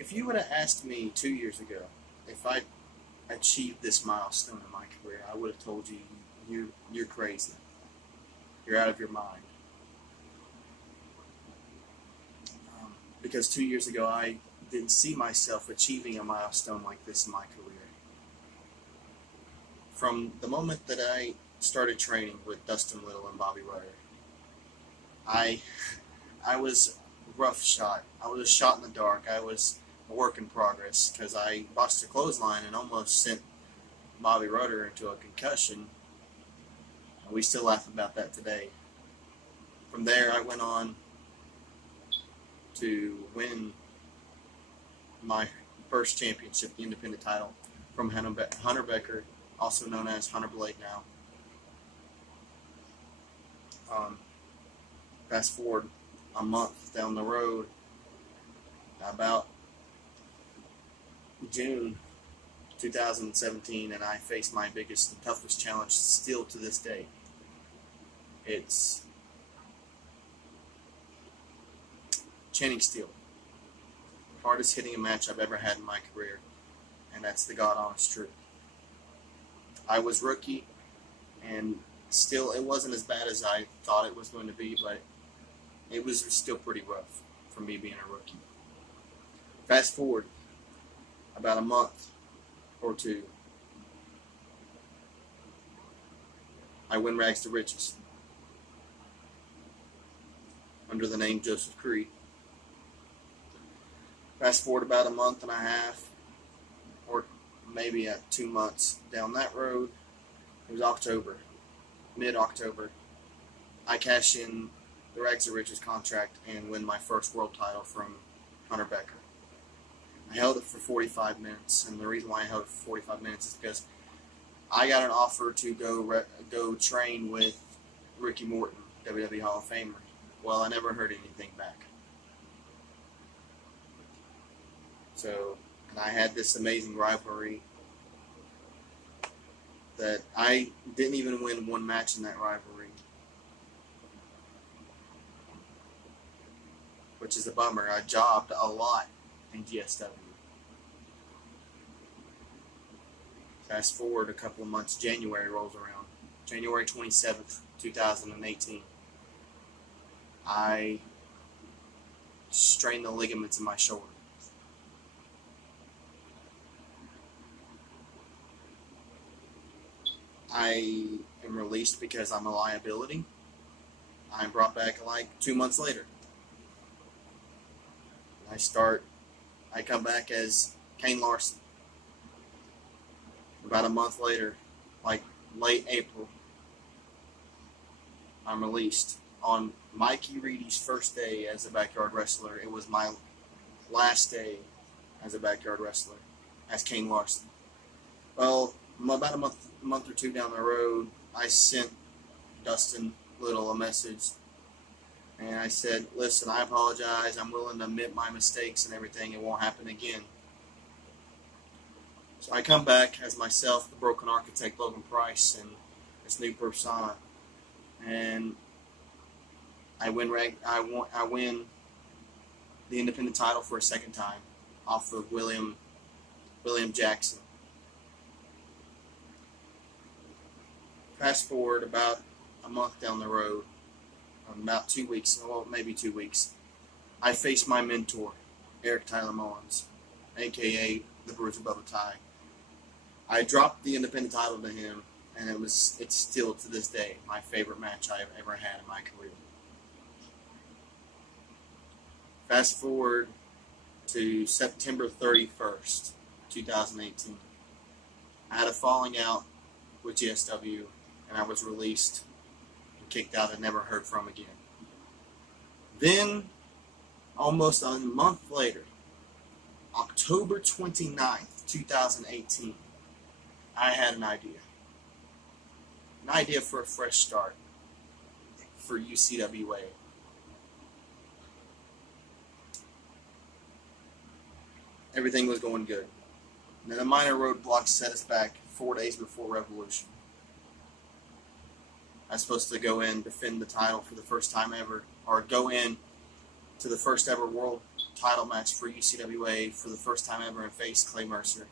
If you would have asked me 2 years ago if I achieved this milestone in my career, I would have told you you're crazy. You're out of your mind. Because 2 years ago, I didn't see myself achieving a milestone like this in my career. From the moment that I started training with Dustin Little and Bobby Rudder, I I was a rough shot. I was a shot in the dark. I was a work in progress because I busted a clothesline and almost sent Bobby Rudder into a concussion. And we still laugh about that today. From there, I went on to win my first championship, the independent title, from Hunter Becker, also known as Hunter Blade now. Fast forward a month down the road, about June 2017, and I face my biggest and toughest challenge still to this day. It's Channing Steele. Hardest hitting a match I've ever had in my career, and that's the God honest truth. I was rookie, and still it wasn't as bad as I thought it was going to be, but it was still pretty rough for me being a rookie. Fast forward about a month or two, I win Rags to Riches under the name Joseph Creed. Fast forward about a month and a half, or maybe 2 months down that road, it was October, mid-October. I cash in the Rags to Riches contract and win my first world title from Hunter Becker. I held it for 45 minutes, and the reason why I held it for 45 minutes is because I got an offer to go train with Ricky Morton, WWE Hall of Famer. Well, I never heard anything back. So, and I had this amazing rivalry that I didn't even win one match in that rivalry, which is a bummer. I jobbed a lot in GSW. Fast forward a couple of months, January rolls around. January 27th, 2018. I strained the ligaments in my shoulder. I am released because I'm a liability. I'm brought back like 2 months later. I come back as Kane Larson. About a month later, like late April, I'm released. On Mikey Reedy's first day as a backyard wrestler, it was my last day as a backyard wrestler, as Kane Larson. Well, about a month or two down the road, I sent Dustin Little a message, and I said, listen, I apologize. I'm willing to admit my mistakes and everything. It won't happen again. So I come back as myself, the Broken Architect Logan Price, and this new persona, and I win the independent title for a second time off of William Jackson. Fast forward about a month down the road, about 2 weeks, well, maybe 2 weeks, I faced my mentor, Eric Tyler Mullins, a.k.a. the Bruiser Bubba Ty. I dropped the independent title to him, and it's still, to this day, my favorite match I've ever had in my career. Fast forward to September 31st, 2018. I had a falling out with GSW, and I was released and kicked out and never heard from again. Then, almost a month later, October 29th, 2018, I had an idea. An idea for a fresh start for UCWA. Everything was going good. And then a minor roadblock set us back 4 days before Revolution. I was supposed to go in, defend the title for the first time ever, or go in to the first ever World title match for UCWA for the first time ever and faced Clay Mercer.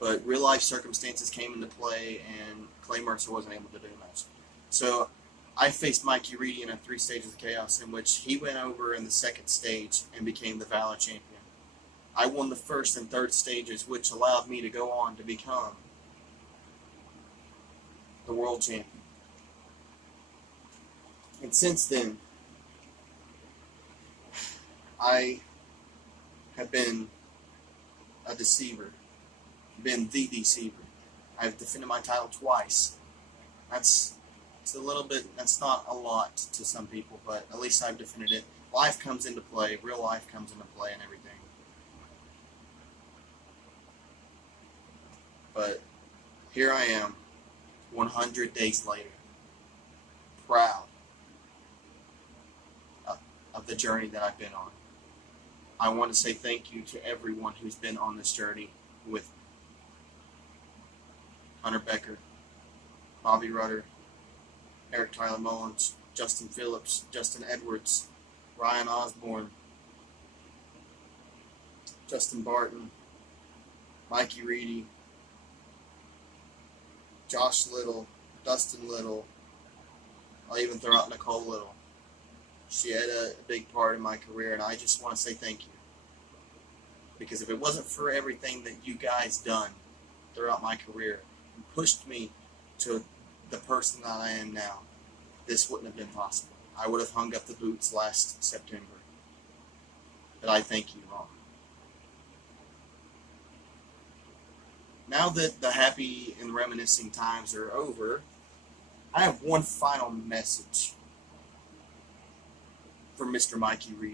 But real life circumstances came into play, and Clay Mercer wasn't able to do much. So I faced Mikey Reedy in a 3 Stages of Chaos, in which he went over in the 2nd stage and became the Valor champion. I won the 1st and 3rd stages, which allowed me to go on to become the world champion. And since then, I have been a deceiver, been the deceiver. I've defended my title twice. That's not a lot to some people, but at least I've defended it. Life comes into play, real life comes into play and everything. But here I am, 100 days later, proud of the journey that I've been on. I want to say thank you to everyone who's been on this journey with me. Hunter Becker, Bobby Rudder, Eric Tyler Mullins, Justin Phillips, Justin Edwards, Ryan Osborne, Justin Barton, Mikey Reedy, Josh Little, Dustin Little. I'll even throw out Nicole Little. She had a big part in my career, and I just want to say thank you. Because if it wasn't for everything that you guys done throughout my career and pushed me to the person that I am now, this wouldn't have been possible. I would have hung up the boots last September. But I thank you all. Now that the happy and reminiscing times are over, I have one final message for Mr. Mikey Reedy.